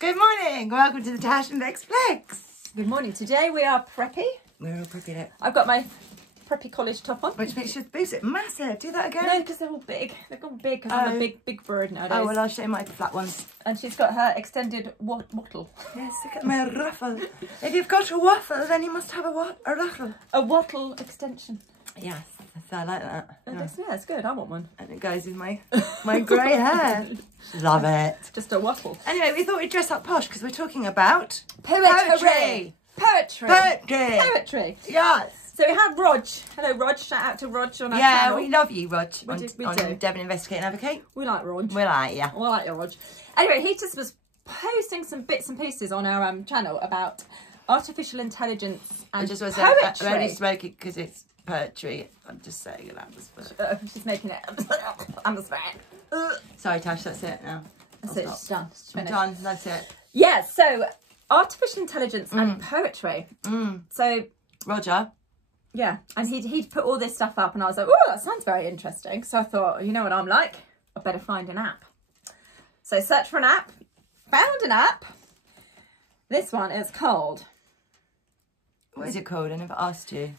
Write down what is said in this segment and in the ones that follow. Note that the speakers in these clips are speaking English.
Good morning. Welcome to the Tash and Bex Flex. Good morning. Today we are preppy. We're all prepping it. I've got my preppy college top on. Which makes your boots massive. Do that again. No, because they're all big. They're all big because I'm a big bird nowadays. Oh, well, I'll show you my flat ones. And she's got her extended wattle. Yes, look at my ruffle. If you've got a waffle, then you must have a ruffle. A wattle extension. Yes, I like that. Yeah, it's good. I want one. And it goes with my grey hair. Love it. Just a wattle. Anyway, we thought we'd dress up posh because we're talking about Poetry. Yes. So we had Rog. Hello, Rog. Shout out to Rog on our channel. Yeah, we love you, Rog. We on do. Devon Investigate and Advocate. We like Rog. We like you. We like you, Rog. Anyway, he just was posting some bits and pieces on our channel about artificial intelligence and just was poetry. I'm only smoking because it's poetry. I'm just saying that was She's making it. I'm the spare. Sorry, Tash, that's it now. That's it, it's done. It's I'm finished. done, that's it. Yeah, so artificial intelligence and poetry. So Roger. yeah, and he'd put all this stuff up and I was like, oh, that sounds very interesting. So I thought, you know what I'm like? I better find an app. So search for an app, found an app. This one is called... What is it called? I never asked you.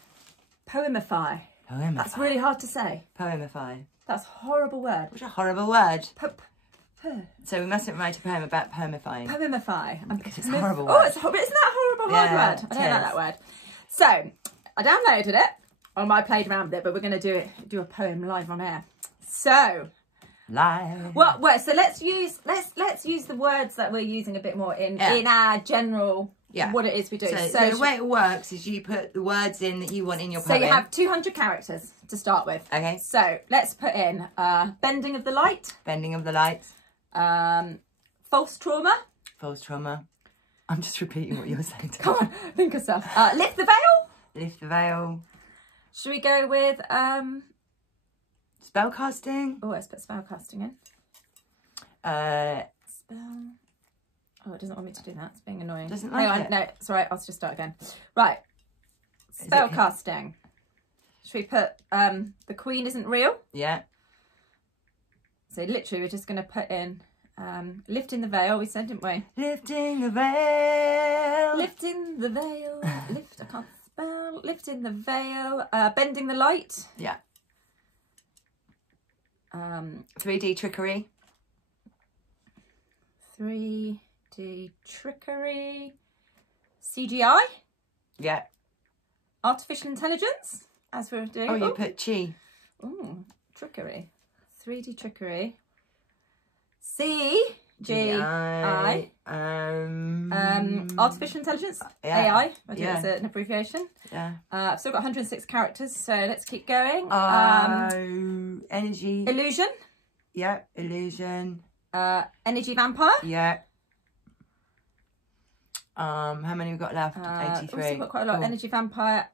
Poemify. Poemify. That's really hard to say. Poemify. That's a horrible word. What a horrible word. Po So we mustn't write a poem about poemifying. Poemify. Because it's a horrible Oh, word. isn't that a horrible hard word? I don't like that word. So I downloaded it, or I played around with it, but we're going to do a poem live on air. So Live. well, so let's use the words that we're using a bit more in our general what it is we do. So the way it works is you put the words in that you want in your So poem. you have 200 characters to start with. Okay. So let's put in bending of the light. Bending of the light. False trauma. False trauma. I'm just repeating what you're saying. Come on, think of stuff. Lift the veil. Lift the veil. Should we go with Spellcasting. oh, let's put spellcasting in. Spell. Oh, it doesn't want me to do that. It's being annoying. Doesn't like Hang on, it. no, it's all right. I'll just start again. Right. Spellcasting. Should we put the queen isn't real? Yeah. So literally, we're just going to put in lifting the veil. We said, didn't we? Lifting the veil. Lifting the veil. Lift. I can't spell. Lifting the veil. Bending the light. Yeah. 3D trickery. 3D trickery. CGI. Yeah. Artificial intelligence. As we're doing. Oh, you put chi. Ooh, trickery. 3D trickery. CGI. Artificial intelligence. AI. I think it's an abbreviation. Yeah. I've still got 106 characters, so let's keep going. Energy. Illusion. Yeah. Illusion. Energy vampire. Yeah. How many we've got left? 83. Also got quite a lot. Cool. Energy vampire.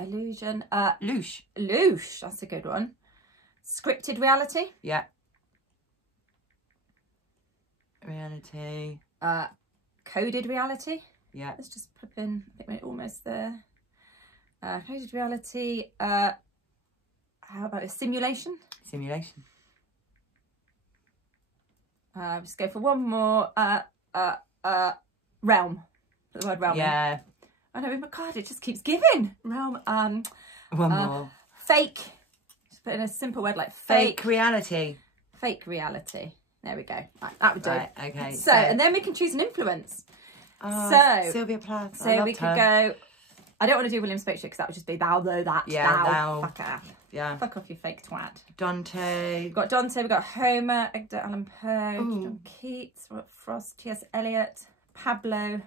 Illusion. Loosh. Loosh. That's a good one. Scripted reality. Yeah. Reality. Coded reality. Yeah. Let's just put in. I think we're almost there. Coded reality. How about a simulation? Simulation. Just go for one more. Realm. Put the word realm. Yeah. I know, my card, it just keeps giving. Realm. One more. Fake. Just put in a simple word like fake. Fake reality. Fake reality. There we go. Right, that would do. Right, okay. So, and then we can choose an influence. So Sylvia Plath. So we could go. I don't want to do William Shakespeare because that would just be thou, though, that. Yeah, thou. Fuck off. Yeah. Fuck off, you fake twat. Dante. We've got Dante, we've got Homer, Edgar Allan Poe, John Keats, Robert Frost, T.S. Eliot, Pablo.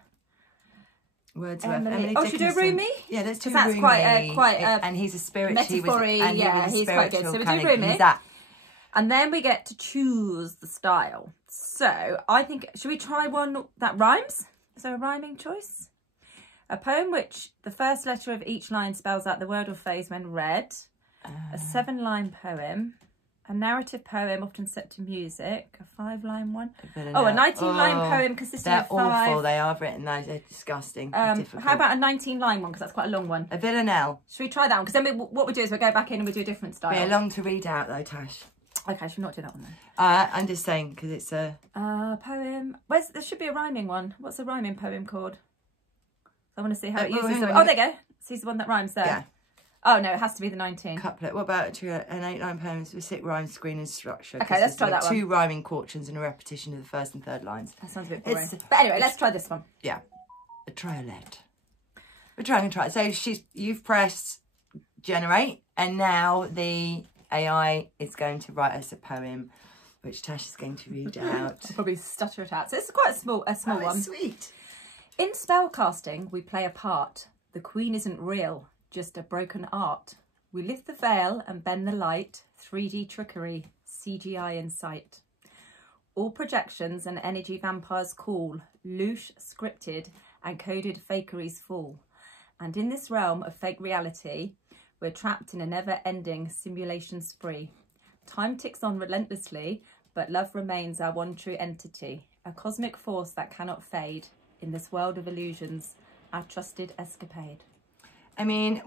Wordsworth. Emily. Oh, should we do a Rumi? Yeah, let's do Because that's Rumi. quite a and he's a spirit. metaphor-y, he's quite good. So we do Rumi. And then we get to choose the style. So I think, should we try one that rhymes? Is there a rhyming choice? A poem which the first letter of each line spells out the word or phrase when read. A 7-line poem. A narrative poem often set to music. A 5-line one. Oh, a 19-line poem consisting of 5. They're awful. They are written. They're disgusting. Difficult. How about a 19-line one? Because that's quite a long one. A villanelle. Should we try that one? Because then what we do is we go back in and we do a different style. Be long to read out though, Tash. Okay, I should not do that one then. I'm just saying because it's a poem. There should be a rhyming one. What's a rhyming poem called? I want to see how it uses. Oh, there you go. See the one that rhymes there. Yeah. Oh no, it has to be the 19. Couplet. What about an 8-line poem with 6 rhymes, screen and structure? Okay, let's try that one. 2 rhyming quatrains and a repetition of the first and third lines. That sounds a bit boring. But anyway, let's try this one. Yeah. A triolette. We're trying to try. So you've pressed generate, and now the AI is going to write us a poem, which Tash is going to read out. I'll probably stutter it out. So it's quite a small one. Sweet. In spellcasting, we play a part. The queen isn't real, just a broken art. We lift the veil and bend the light. 3D trickery, CGI in sight. All projections and energy vampires call. Louche, scripted, and coded fakeries fall. And in this realm of fake reality, we're trapped in a never-ending simulation spree. Time ticks on relentlessly, but love remains our one true entity. A cosmic force that cannot fade. In this world of illusions, our trusted escapade. I mean,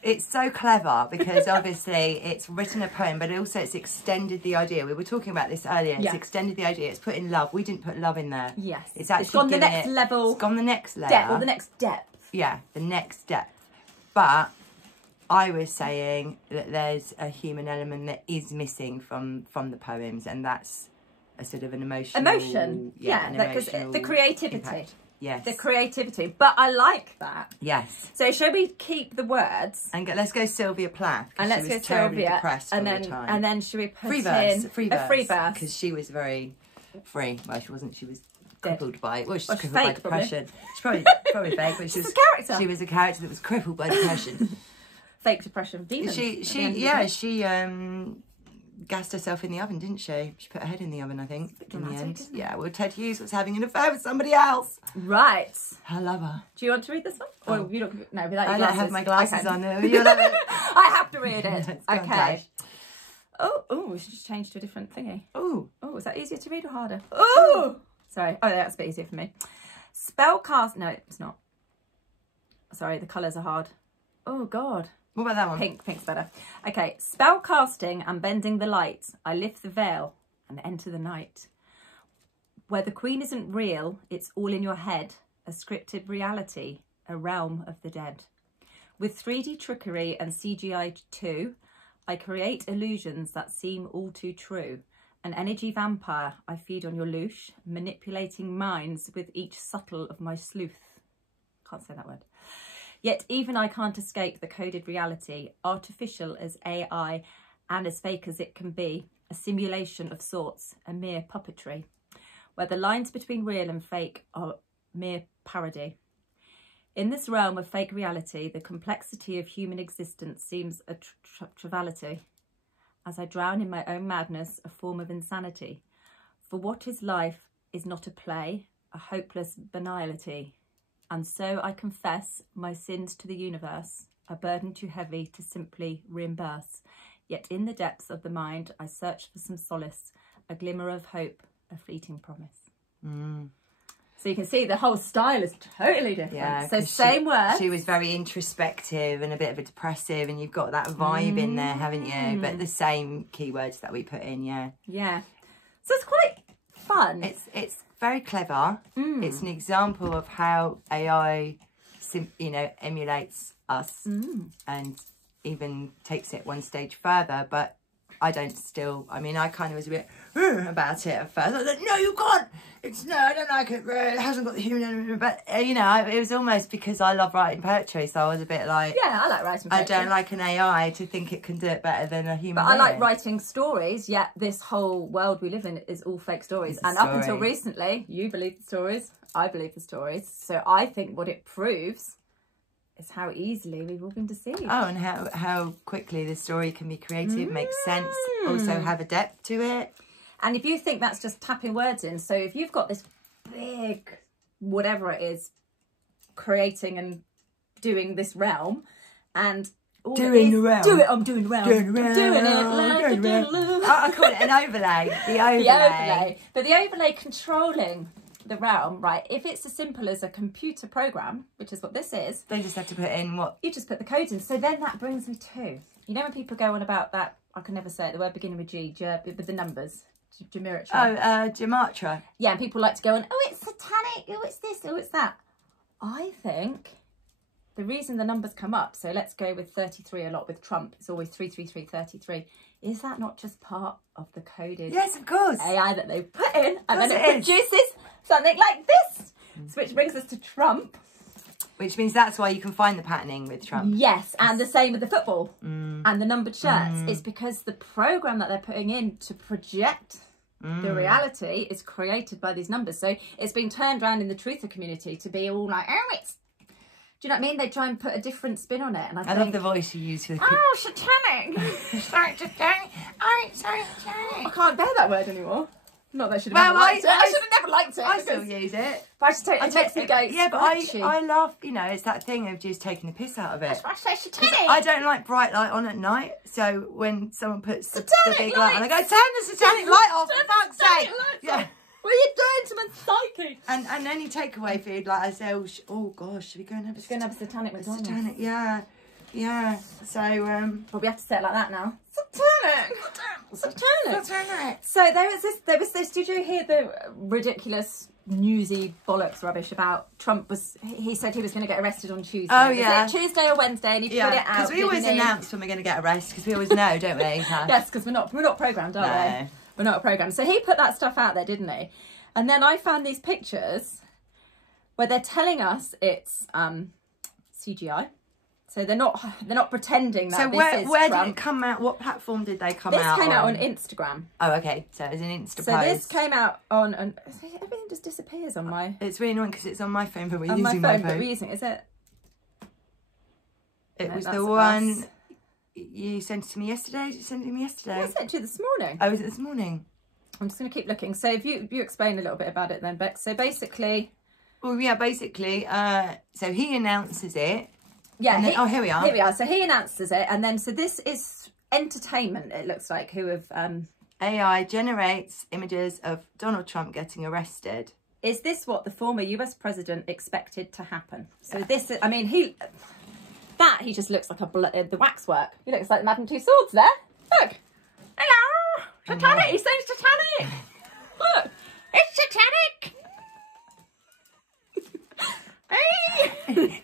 it's so clever because obviously it's written a poem, but also it's extended the idea. We were talking about this earlier. It's extended the idea. It's put in love. We didn't put love in there. Yes. It's actually gone the next level. It's gone the next layer. Depth, or the next depth. Yeah, the next depth. But I was saying that there's a human element that is missing from the poems, and that's a sort of an emotion. Yeah, because the creativity. Impact. Yes. The creativity. But I like that. Yes. So shall we keep the words? And let's go Sylvia Plath. And let's go Sylvia. Depressed and all then the time. and then should we put free in verse, a free verse? Because she was very free. Well, she wasn't. She was crippled by. Well, she's crippled fake, by depression. Probably. She's probably fake, but she was a character. She was a character that was crippled by depression. Fake depression. Demons. She gassed herself in the oven, didn't she? She put her head in the oven, I think, in the end. Yeah, well, Ted Hughes was having an affair with somebody else. Right. Her lover. Do you want to read this one? Oh. Or you don't? No, without your I glasses. don't have my glasses okay. on. You'll have it. I have to read it. Okay. On, we should just change to a different thingy. Oh, is that easier to read or harder? oh. Sorry. Oh, that's a bit easier for me. Spellcast. No, it's not. Sorry, the colours are hard. Oh, God. What about that one? Pink's better. Okay, spell casting and bending the light. I lift the veil and enter the night. Where the queen isn't real, it's all in your head. A scripted reality, a realm of the dead. With 3D trickery and CGI too, I create illusions that seem all too true. An energy vampire, I feed on your louche, manipulating minds with each subtle of my sleuth. Can't say that word. Yet even I can't escape the coded reality, artificial as AI and as fake as it can be, a simulation of sorts, a mere puppetry, where the lines between real and fake are mere parody. In this realm of fake reality, the complexity of human existence seems a triviality, as I drown in my own madness, a form of insanity. For what is life is not a play, a hopeless banality. And so I confess my sins to the universe, a burden too heavy to simply reimburse. Yet in the depths of the mind, I search for some solace, a glimmer of hope, a fleeting promise. So you can see the whole style is totally different. Yeah, so same word. She was very introspective and a bit of a depressive, and you've got that vibe in there, haven't you? But the same keywords that we put in, yeah. Yeah. So it's quite fun. It's very clever. It's an example of how AI, emulates us and even takes it one stage further. But I kind of was a bit about it at first. I was like, no, you can't. I don't like it. It hasn't got the human element. But, it was almost because I love writing poetry. So I was a bit like... Yeah, I like writing poetry. I don't like an AI to think it can do it better than a human being. I like writing stories, yet this whole world we live in is all fake stories. And up until recently, you believe the stories, I believe the stories. So I think what it proves is how easily we've all been deceived. Oh, and how quickly the story can be creative, make sense, also have a depth to it. And if you think that's just tapping words in, so if you've got this big, whatever it is, creating and doing this realm, and all doing the realm. I'm doing the realm. Doing it. I call it an overlay. The overlay. But the overlay controlling the realm, right? If it's as simple as a computer program, which is what this is, they just have to put in what you just put the codes in. So then that brings me to, when people go on about that I can never say it, the word beginning with G, with the numbers. Gematria. Oh, gematria. Yeah, and people like to go on, oh, it's satanic, oh, it's this, oh, it's that. I think the reason the numbers come up, so let's go with 33 a lot with Trump, it's always 33333. Is that not just part of the coded Yes, of course. AI that they put in, and then it produces something like this? So which brings us to Trump. Which means that's why you can find the patterning with Trump. Yes, and the same with the football and the numbered shirts. It's because the program that they're putting in to project the reality is created by these numbers. So it's been turned around in the truther community to be all like, oh, it's... Do you know what I mean? They try and put a different spin on it. And I love the voice you use for the... Oh, satanic! Sorry, satanic. Oh, sorry, satanic. I can't bear that word anymore. Not that I should have never liked it. I should have never liked it. I still use it. But I just take it makes me go, yeah, but I love, you know, it's that thing of just taking the piss out of it. That's why I say satanic. I don't like bright light on at night, so when someone puts the big light on, I go, turn the satanic light off, for fuck's sake. Yeah. What are you doing to my psyche? And any takeaway food, like I say, oh gosh, should we go and have a satanic McDonald's? Satanic, yeah. Yeah, so well, we have to say it like that now. Satanic. So there was this. Did you hear the ridiculous newsy bollocks rubbish about Trump? He said he was going to get arrested on Tuesday. Oh yeah, was it Tuesday or Wednesday, and he put it out because we always announce when we're going to get arrested because we always know, don't we? Yes, because we're not programmed, are we? We're not programmed. So he put that stuff out there, didn't he? And then I found these pictures where they're telling us it's CGI. So they're not pretending that this is where Trump. did it come out? What platform did they come out on? This came out on Instagram. Oh, okay. So it was an Insta post. So this came out on... everything just disappears on my... It's really annoying because it's on my phone, but we're using my phone. But we're using it. Is it? It was the one... You sent it to me yesterday? Did you send it to me yesterday? I sent it to you this morning. Oh, was it this morning? I'm just going to keep looking. So if you explain a little bit about it then, Bex. So basically... Well, yeah, basically, so he announces it. Yeah. Then, here we are. Here we are. So he announces it. And then, so this is entertainment, it looks like, who have... AI generates images of Donald Trump getting arrested. Is this what the former US president expected to happen? So this is... I mean, he just looks like the waxwork. He looks like the Madame Tussauds there. Look. Hello. Satanic. He says satanic. Look. It's satanic. Hey!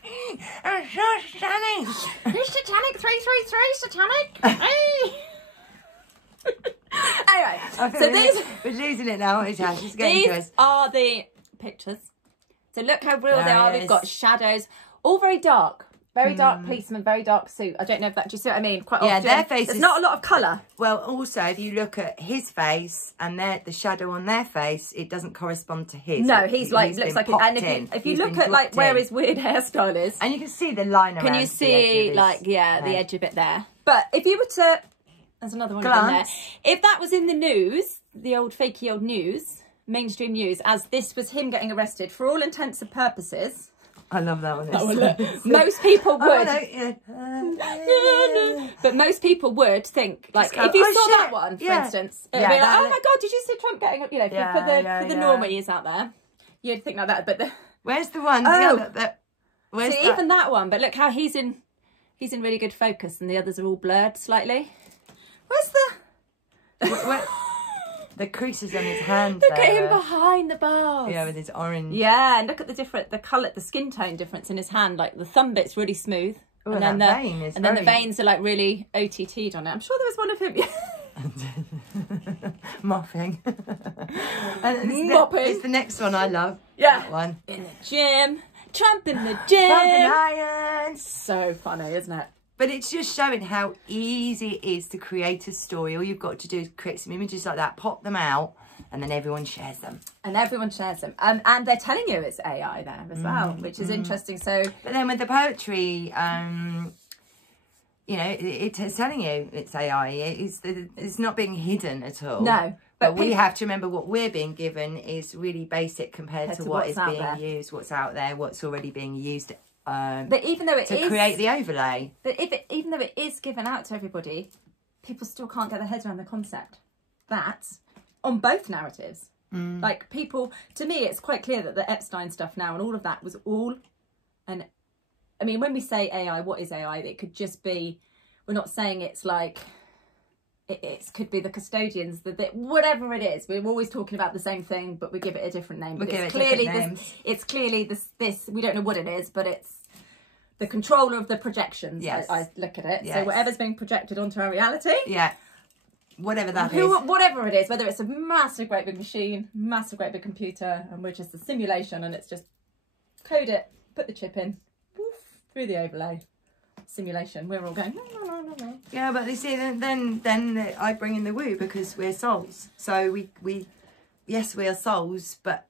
I'm so satanic! It's satanic 333 satanic! Hey! Anyway, so these... We're losing it now, it's just getting to us. These are the pictures. So look how real they are. We've got shadows, all very dark. Very dark policeman, very dark suit. I don't know if that... Do you see what I mean? Quite often. Their faces... There's not a lot of colour. Well, also, if you look at his face and the shadow on their face, it doesn't correspond to his. No, he's like... looks like... And if you look at, like, where his weird hairstyle is... And you can see the line around. Can you see, like, the edge of it there? But if you were to... There's another one in there. If that was in the news, the old fakey old news, mainstream news, as this was him getting arrested, for all intents and purposes... I love that one. Most people would. But most people would think, like, if you saw that one, for instance, it'd be like, oh my God, did you see Trump getting, you know, for the normies out there? You'd think like that. But where's the one? Even that one, but look how he's in really good focus and the others are all blurred slightly. Where's the... The creases on his hands. Look at him behind the bars. Yeah, with his orange. Yeah, and look at the colour, the skin tone difference in his hand. Like the thumb bit's really smooth, Ooh, and then the veins are like really OTT'd on it. I'm sure there was one of him. Mopping. Mopping. It's the next one I love. Yeah. That one. In the gym. Trump in the gym. Pumping irons. So funny, isn't it? But it's just showing how easy it is to create a story. All you've got to do is create some images like that, pop them out, and then everyone shares them. And they're telling you it's AI there as well, which is interesting. So, but then with the poetry, you know, it's telling you it's AI. It's not being hidden at all. No. But we have to remember what we're being given is really basic compared to what is being used, what's out there, what's already being used. But even though to create the overlay, but even though it is given out to everybody, people still can't get their heads around the concept. That's on both narratives. Like people, to me, it's quite clear that the Epstein stuff now and all of that was all. And I mean, when we say AI, what is AI? It could just be. We're not saying it's like it could be the custodians, whatever it is. We're always talking about the same thing, but we give it a different name. It's clearly this. We don't know what it is, but it's the controller of the projections. Yes. I look at it. Yes. So whatever's being projected onto our reality. Yeah. Whatever that is. Whatever it is, whether it's a massive, great big machine, massive, great big computer, and we're just a simulation, and it's just code it, put the chip in, woof, through the overlay. Simulation. We're all going. No. Yeah, but you see, then I bring in the woo, because we're souls. So we are souls, but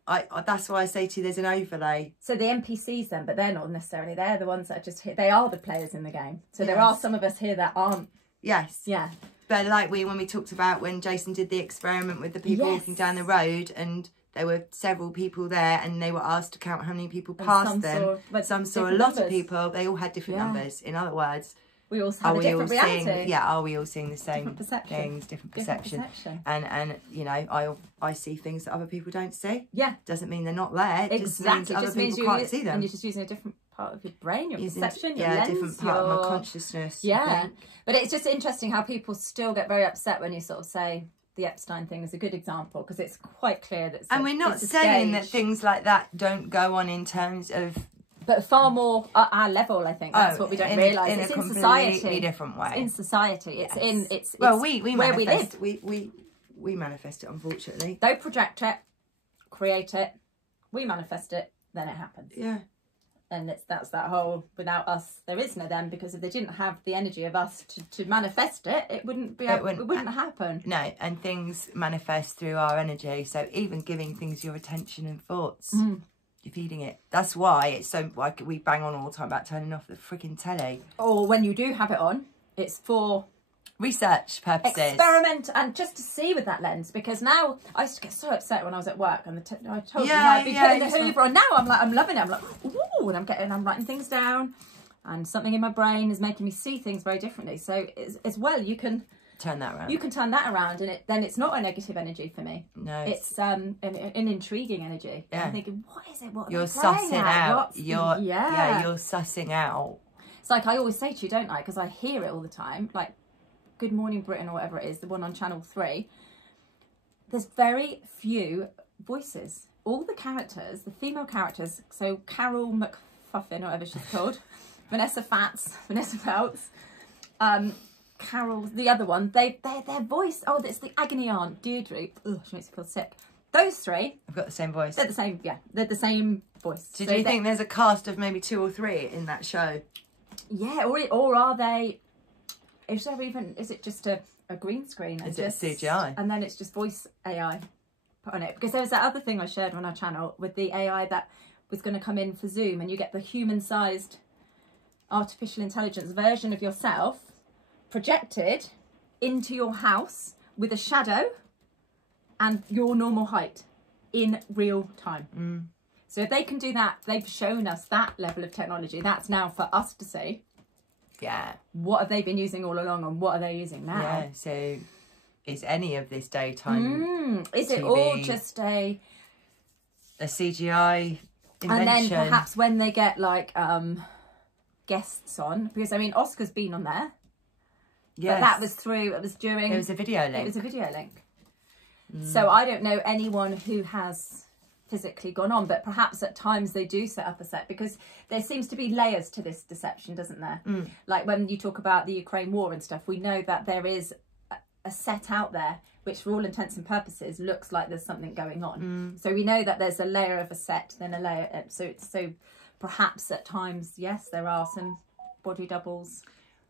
that's why I say to you, there's an overlay. So the NPCs then, but they're not necessarily. They're the ones that are just here. They are the players in the game. So there are some of us here that aren't. Yes. Yeah. But like when we talked about when Jason did the experiment with the people walking down the road, and there were several people there, and they were asked to count how many people passed them. Some saw a lot of people. They all had different numbers. In other words, we all had a different reality. Are we all seeing the same things? Different perception. And you know, I see things that other people don't see. Yeah. Doesn't mean they're not there. It just means other people can't see them. And you're just using a different part of your brain, your perception, your lens, different part of my consciousness. Yeah. But it's just interesting how people still get very upset when you sort of say the Epstein thing is a good example, because it's quite clear that. And we're not saying that things like that don't go on in terms of. But far more at our level, I think. That's what we don't realise. It's in society. Different way. It's in society. It's in we where manifest, we live. We manifest it, unfortunately. They project it, create it, we manifest it, then it happens. Yeah. And that's that whole, without us there is no them, because if they didn't have the energy of us to manifest it, it wouldn't happen. No, and things manifest through our energy. So even giving things your attention and thoughts, you're feeding it. That's why it's so, like, we bang on all the time about turning off the freaking telly. Or when you do have it on, it's for research purposes, experiment, and just to see with that lens. Because now I used to get so upset when I was at work, and I told you I'd be putting the Hoover on. Now I'm loving it. I'm like, ooh, and I'm writing things down, and something in my brain is making me see things very differently. So as well, you can turn that around. You can turn that around, and then it's not a negative energy for me. No, it's an intriguing energy. Yeah. I'm thinking, what is it? What you're sussing out? You're sussing out. It's like I always say to you, don't I? Because I hear it all the time, like Good Morning Britain or whatever it is, the one on Channel 3. There's very few voices. All the characters, the female characters, so Carol McFuffin, or whatever she's called, Vanessa Feltz, Carol, the other one, their voice, it's the agony aunt, Deirdre. Ugh, she makes me feel sick. Those three have got the same voice. They're the same, they're the same voice. So do you think there's a cast of maybe 2 or 3 in that show? Yeah, or are they? Is it just a green screen? Is it CGI? And then it's just voice AI put on it. Because there was that other thing I shared on our channel with the AI that was going to come in for Zoom, and you get the human-sized artificial intelligence version of yourself projected into your house with a shadow and your normal height in real time. So if they can do that, they've shown us that level of technology. That's now for us to see. Yeah. What have they been using all along, and what are they using now? Yeah, so is any of this daytime is it all just a CGI invention? And then perhaps when they get like guests on, because I mean Oscar's been on there. Yes. But that was during it was a video link. It was a video link. So I don't know anyone who has physically gone on, but perhaps at times they do set up a set, because there seems to be layers to this deception, doesn't there? Like when you talk about the Ukraine war and stuff, we know that there is a set out there which for all intents and purposes looks like there's something going on. So we know that there's a layer of a set, then a layer, so perhaps at times, yes, there are some body doubles.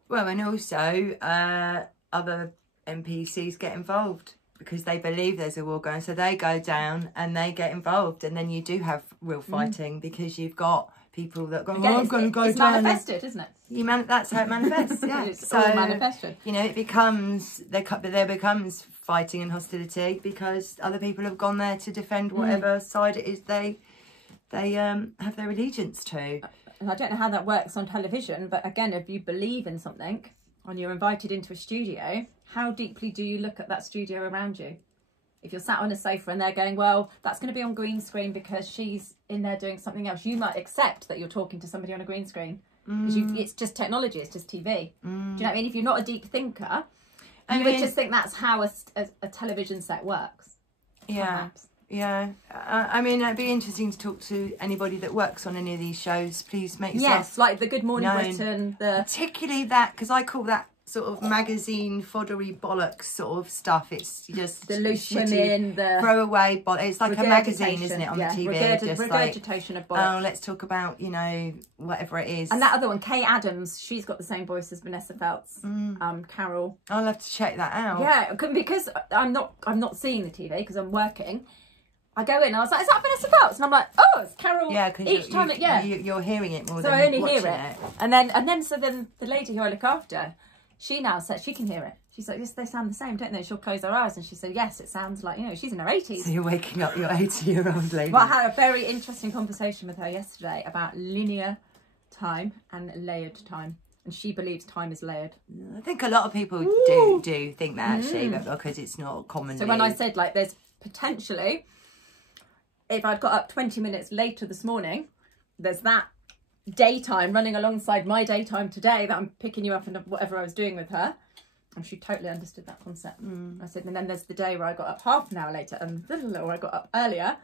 Well, and also other NPCs get involved because they believe there's a war going, so they go down and they get involved, and then you do have real fighting because you've got people that go, I'm going to go down. It's manifested, isn't it? That's how it manifests. Yeah, it's all manifested. You know, it becomes there becomes fighting and hostility because other people have gone there to defend whatever side it is they have their allegiance to. And I don't know how that works on television, but again, if you believe in something and you're invited into a studio, how deeply do you look at that studio around you? If you're sat on a sofa and they're going, well, that's going to be on green screen because she's in there doing something else, you might accept that you're talking to somebody on a green screen because it's just technology, it's just TV. Do you know what I mean? If you're not a deep thinker, You would just think that's how a television set works. Yeah. Perhaps. Yeah, I mean, it'd be interesting to talk to anybody that works on any of these shows. Please make yourself Yes, like the Good Morning Britain, particularly that, because I call that sort of magazine foddery bollocks sort of stuff. It's just the loose women, the throwaway bollocks. It's like a magazine, isn't it, on the TV? Just regurgitation of bollocks. Oh, let's talk about, you know, whatever it is. And that other one, Kay Adams, she's got the same voice as Vanessa Feltz. Carol. I'll have to check that out. Yeah, because I'm not seeing the TV because I'm working. I go in and I was like, is that Vanessa Feltz? And I'm like, oh, it's Carol. Yeah, because you're hearing it more so than I only watching hear it. And then the lady who I look after, she now says she can hear it. She's like, yes, they sound the same, don't they? She'll close her eyes and she said, yes, it sounds like, you know, she's in her 80s. So you're waking up your 80-year-old lady. Well, I had a very interesting conversation with her yesterday about linear time and layered time. And she believes time is layered. I think a lot of people do think that, actually, because it's not common. So when I said, like, there's potentially, if I'd got up 20 minutes later this morning, there's that daytime running alongside my daytime today that I'm picking you up and whatever I was doing with her. And she totally understood that concept. I said, and then there's the day where I got up half an hour later and where I got up earlier.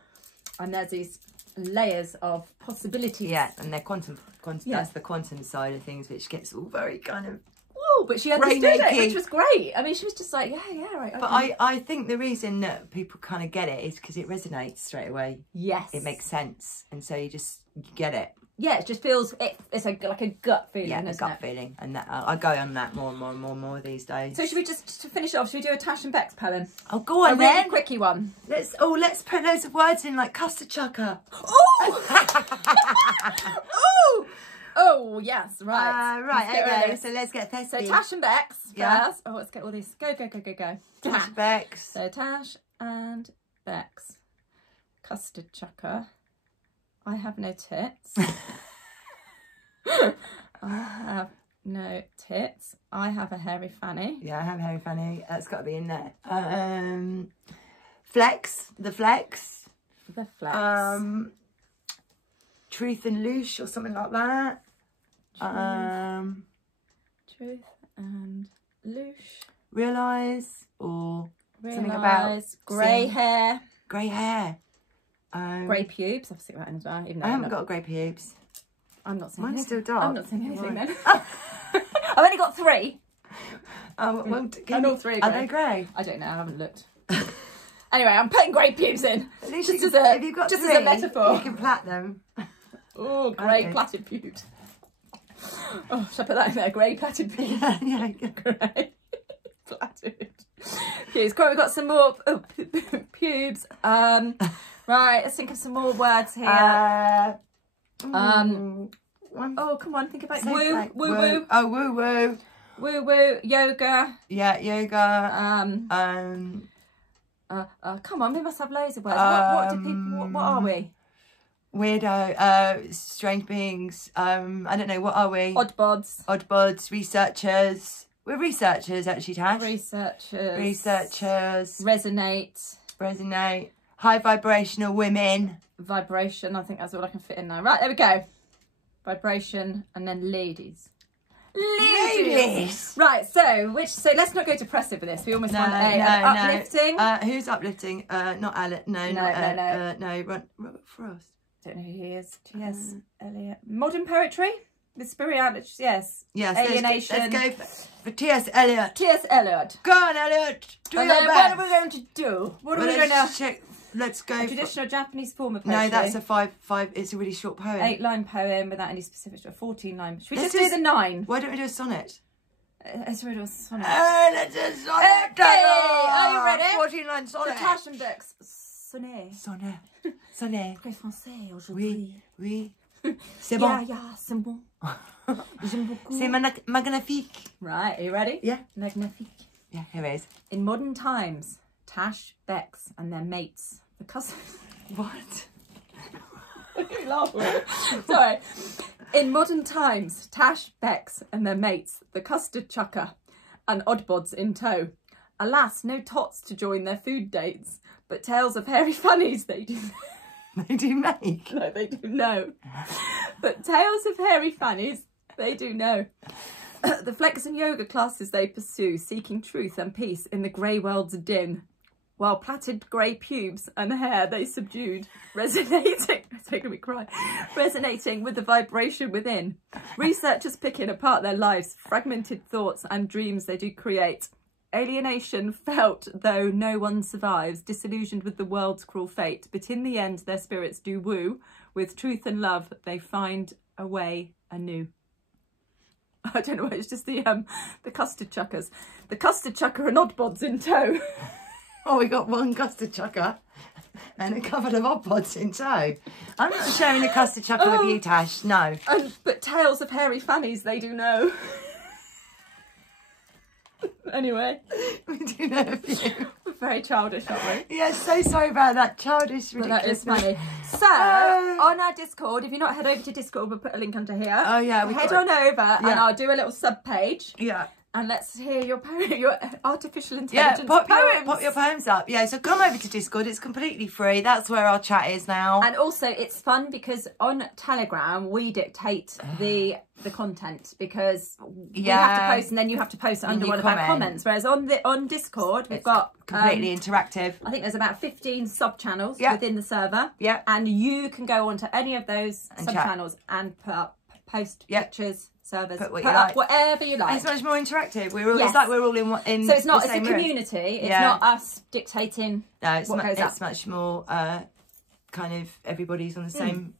And there's these layers of possibilities. Yeah, and they're quantum. That's the quantum side of things, which gets all very kind of... Whoa, but she understood it, which was great. I mean, she was just like, yeah, right. But I think the reason that people kind of get it is because it resonates straight away. Yes. It makes sense. And so you get it. Yeah, it just feels, it's like a gut feeling, yeah, a gut feeling. And that I go on that more these days. So should we just, to finish off, should we do a Tash and Bex poem? Oh, go on then. A really quickie one. Let's put loads of words in, like custard chucker. Oh! Oh! Oh, yes, right. Right, okay, so let's get thespian. So Tash and Bex first. Oh, let's get all these. Go. Tash and Bex. So Tash and Bex. Custard chucker. I have no tits. I have no tits. I have a hairy fanny. Yeah, I have a hairy fanny. That's got to be in there. Flex. The flex. The flex. Truth and Loosh or something like that. Truth and Loosh. Realise or something about grey hair. Grey hair. Grey pubes. I've seen that in as well. Even though I haven't got grey pubes. I'm not saying Mine's still dark. I'm not saying anything then. I've only got 3. Well, and all 3 are grey. Are they grey? I don't know. I haven't looked. Anyway, I'm putting grey pubes in. At least just as a metaphor. You can plait them. Oh, grey plaited pubes. Oh, should I put that in there? Grey plaited pubes. Yeah. Grey plaited pubes. Cool, we've got some more pubes. Right, let's think of some more words here. Oh, come on, think about woo. Oh, woo. Woo, yoga. Yeah, yoga. Come on, we must have loads of words. What do people? What are we? Weirdo, strange beings. I don't know. What are we? Oddbods. Researchers. We're researchers, actually, Tash. Researchers. Resonate. High vibrational women. Vibration. I think that's all I can fit in now. Right, there we go. Vibration and then ladies. Right, so let's not go depressive with this. We almost want uplifting. Who's uplifting? Not Alec. No. Robert Frost. Don't know who he is. T.S. Eliot. Modern poetry. The spirituality. Yes. Alienation. Let's go for T.S. Eliot. T.S. Eliot. Go on, Eliot. Do your best. What are we going to do? Let's go. A traditional Japanese form of poetry. No, that's a five. It's a really short poem. 8-line poem without any specifics. 14-line. Should we just do the 9? Why don't we do a sonnet? Let's read a sonnet. Let's do a sonnet. Okay, are you ready? 14-line sonnet. The Tash and Bex. Sonnet. Sonnet. Très français aujourd'hui. Oui. C'est bon. Yeah, c'est bon. J'aime beaucoup. C'est magnifique. Right, are you ready? Yeah. Magnifique. Yeah, here it is. In modern times, Tash, Bex and their mates, the cousins... What? You laughing? Sorry. In modern times, Tash, Bex and their mates, the custard chucker and oddbods in tow. Alas, no tots to join their food dates, but tales of hairy fannies they do... They do make. No, they do know. But tales of hairy fannies, they do know. The flex and yoga classes they pursue, seeking truth and peace in the grey world's din. While plaited grey pubes and hair they subdued, resonating with the vibration within. Researchers picking apart their lives, fragmented thoughts and dreams they do create. Alienation felt, though no one survives, disillusioned with the world's cruel fate. But in the end, their spirits do woo. With truth and love, they find a way anew. I don't know, it's just the custard chuckers. The custard chucker and oddbods in tow. Oh, we got one custard chucker and a couple of odd pods in tow. I'm not sharing the custard chucker with you, Tash. No. But tales of hairy fannies, they do know. Anyway. We do know a few. We're very childish, aren't we? Yeah, so sorry about that. Childish, ridiculous. That is funny. So, on our Discord, if you're not head over to Discord, we'll put a link under here. Oh, yeah. Head on over and I'll do a little sub-page. Yeah. And let's hear your artificial intelligence poems. Pop your poems up. Yeah, so come over to Discord. It's completely free. That's where our chat is now. And also, it's fun because on Telegram, we dictate the content because we have to post and then you have to post it under one of our comments. Whereas on Discord, we've got... completely interactive. I think there's about 15 sub-channels within the server. Yeah. And you can go onto any of those sub-channels and put up, post pictures, servers, put up whatever you like. It's much more interactive. It's like we're all in so it's not, it's a room. Community. It's not us dictating what goes up. It's much more kind of everybody's on the same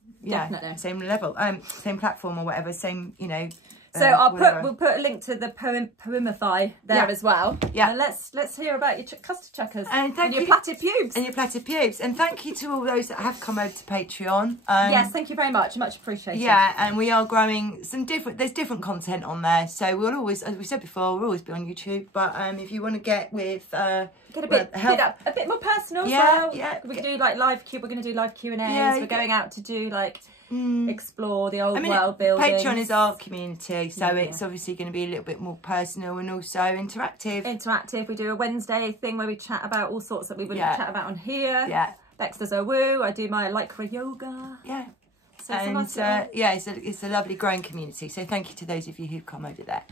same level, same platform or whatever, same, you know. So we'll put a link to the Poemify there as well. Yeah. And let's hear about your custard chuckers and your plaited pubes. And your plaited pubes. And thank you to all those that have come over to Patreon. Yes, thank you very much. Much appreciated. Yeah, and we are growing there's different content on there. So we'll always, as we said before, we'll always be on YouTube. But if you want to get with get a bit more personal as well. Yeah. We can do like live Q. We're going to do live Q&As. We're going out to do like explore the old world building. Patreon is our community, so it's obviously going to be a little bit more personal and also interactive. We do a Wednesday thing where we chat about all sorts that we wouldn't chat about on here. Yeah. Bex does her woo. I do my lycra yoga. Yeah. So it's a lovely growing community. So thank you to those of you who've come over there.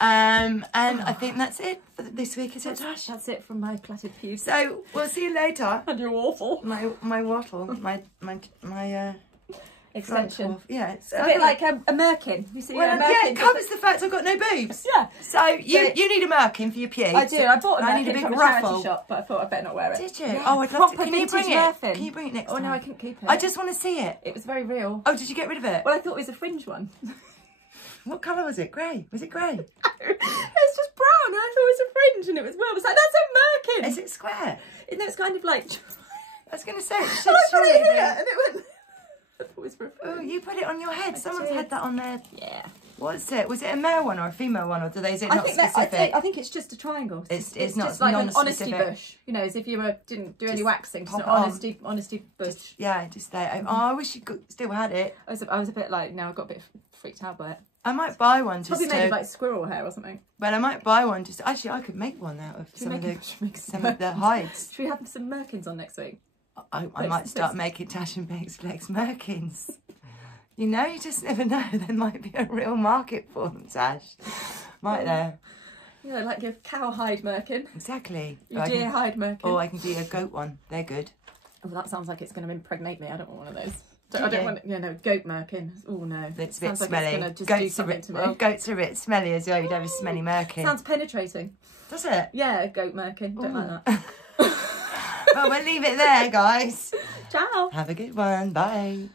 And I think that's it for this week, is it, Tash? That's it from my plaited pubes. So we'll see you later. And your waffle. My waffle. My extension. Yeah, it's a bit like a merkin. You see, a merkin. Yeah, it covers the fact I've got no boobs. Yeah. So you need a merkin for your pubes. I do. I bought a merkin I need a big from ruffle. a charity shop, but I thought I'd better not wear it. Did you? Yeah. Oh, I'd love to. Can you bring it? Merkin. Can you bring it next time? Oh no, I couldn't keep it. I just want to see it. It was very real. Oh, did you get rid of it? Well, I thought it was a fringe one. What colour was it? Grey? Was it grey? It's just brown, and I thought it was a fringe, and it was well. I was like, that's a merkin. Is it square? No, it's kind of like. I was going to say it's I put it here, and it went. Oh, you put it on your head. Someone's had that on their... Yeah. What's it? Was it a male one or a female one, or is it not specific? I think it's just a triangle. It's not just like an honesty bush. You know, as if you didn't do any waxing. Just an honesty bush. Just there. Oh, I wish you still had it. I was a bit like, I got a bit freaked out by it. I might buy one. Probably made of like squirrel hair or something. But I might buy one. Actually, I could make one out of some of the hides. Should we have some merkins on next week? I might start making Tash and Bex Flex merkins. You know, you just never know. There might be a real market for them, Tash. Might there? Yeah, like your cow hide merkin. Exactly. Your deer hide merkin. Or I can do a goat one. They're good. Oh, that sounds like it's going to impregnate me. I don't want one of those. I don't want, goat merkin. Oh no. It's a bit smelly. Like it's goats do to me. Well, goats are a bit smelly as well. You'd have a smelly merkin. Sounds penetrating. Does it? Yeah, goat merkin. Don't like that. Well, we'll leave it there, guys. Ciao. Have a good one. Bye.